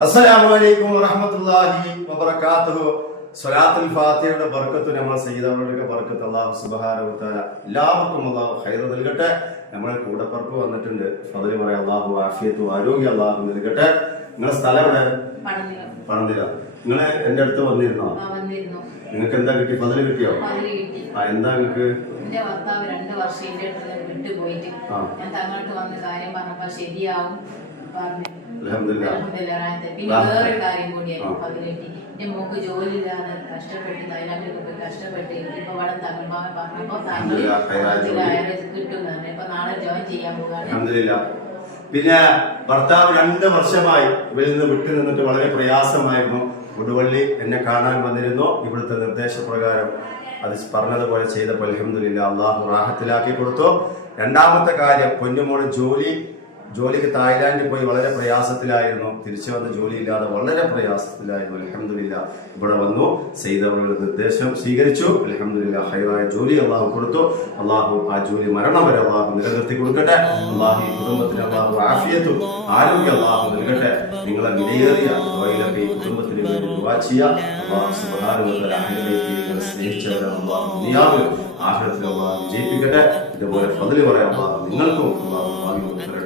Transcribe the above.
അസ്സലാമലൈക്കും വറഹമത്തല്ലാഹി വബർക്കാത്തു സ്വലാത്തുൽ ഫാത്തിഹയുടെ ബർക്കത്ത് നമ്മളെ സയ്യിദവരുടെയൊക്കെ ബർക്കത്ത് അള്ളാഹു സുബഹാനുത്താല എല്ലാവർക്കും അള്ളാഹു ഹൈദ നൽകട്ടെ. നമ്മളെ കൂടെ കൂടപ്പുറപ്പ് വന്നിട്ടുണ്ട്. അതിൽ പറയാം അള്ളാഹു ആഫിയത്തു ആരോഗ്യം അള്ളാഹു നൽകട്ടെ. നിങ്ങളെ സ്ഥലം എവിടെ? പണന്തിര. നിങ്ങൾ എന്റെ അടുത്ത് വന്നിരുന്നോ? നിങ്ങൾക്ക് എന്താ കിട്ടി? പതിൽ കിട്ടിയോ? ആ എന്താ നിങ്ങക്ക് എന്റെ ഭർത്താവ് രണ്ട് വർഷം വിട്ടുപോയിട്ട് ഞാൻ തങ്ങോട്ട് വന്ന് കാര്യം പറഞ്ഞപ്പോ ശരിയാവും. പിന്നെ. വേറൊരു കാര്യം കൂടിയായിരുന്നു പതിൽ കിട്ടി എന്റെ മോക്ക് ജോലിയില്ലാതെ കഷ്ടപ്പെട്ട് തൈലാൻഡിലൊക്കെ പോയി കഷ്ടപ്പെട്ട്. ഇപ്പൊ ഇവിടെ തങ്ങൾമാവൻ പറഞ്ഞപ്പോ താങ്കൾ അൽഹംദുലില്ലാ, ഹൈറായ ജോലി. ഇപ്പൊ നാളെ ജോയിൻ ചെയ്യാൻ പോകാണ്. പിന്നെ ഭർത്താവ് രണ്ട് വർഷമായി ഇവരിൽ നിന്ന് വിട്ടു നിന്നിട്ട് വളരെ പ്രയാസമായിരുന്നു. കൊടുവള്ളി എന്നെ കാണാൻ വന്നിരുന്നു. ഇവിടുത്തെ നിർദ്ദേശപ്രകാരം അത് പറഞ്ഞതുപോലെ ചെയ്തപ്പോൾ അലഹമില്ല അള്ളാഹു റാഹത്തിലാക്കി കൊടുത്തു. രണ്ടാമത്തെ കാര്യം പൊന്നുമോൾ ജോലി ജോലിക്ക് തായ്ലാന്റിൽ പോയി വളരെ പ്രയാസത്തിലായിരുന്നു. തിരിച്ചു വന്ന് ജോലിയില്ലാതെ വളരെ പ്രയാസത്തിലായിരുന്നു. അലഹമില്ല ഇവിടെ വന്നു. ചെയ്തവരുടെ നിർദ്ദേശം സ്വീകരിച്ചു. അലഹമില്ല ഹൈറായ ജോലി അള്ളാഹു കൊടുത്തു. അള്ളാഹു ആ ജോലി മരണം വരെ അള്ളാഹു നിലനിർത്തി കൊടുക്കട്ടെ. അള്ളാഹു കുടുംബത്തിന് അള്ളാഹു ആഫിയത്തും ആരോഗ്യം അള്ളാഹു നൽകട്ടെ. നിങ്ങളെ വിലയേറിയ കുടുംബത്തിന് സ്നേഹിച്ചവരെ അള്ളാഹു അള്ളാഹു വിജയിപ്പിക്കട്ടെ. ഇതുപോലെ ഫضل പറയാം. നിങ്ങൾക്കും അള്ളാഹു ഭാഗ്യം